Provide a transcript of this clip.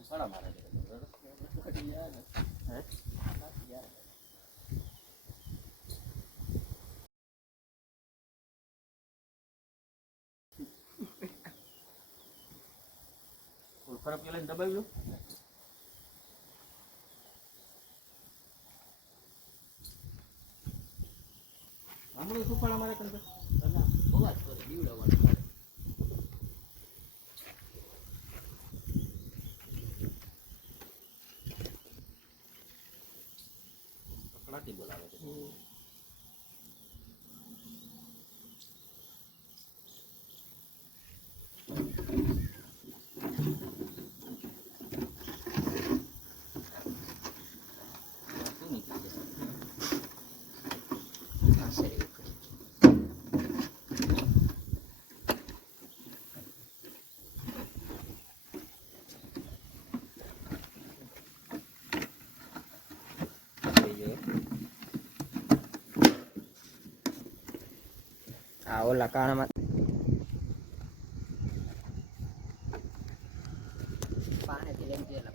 સાડા મારે છે. હે? થોડું ખરાબ લઈને દબાવી દો આમળું શું પણ અમારે કરતા mati bola apa hmm. Thank you. આ ઓલા કાણામાં પાણીથી લઈને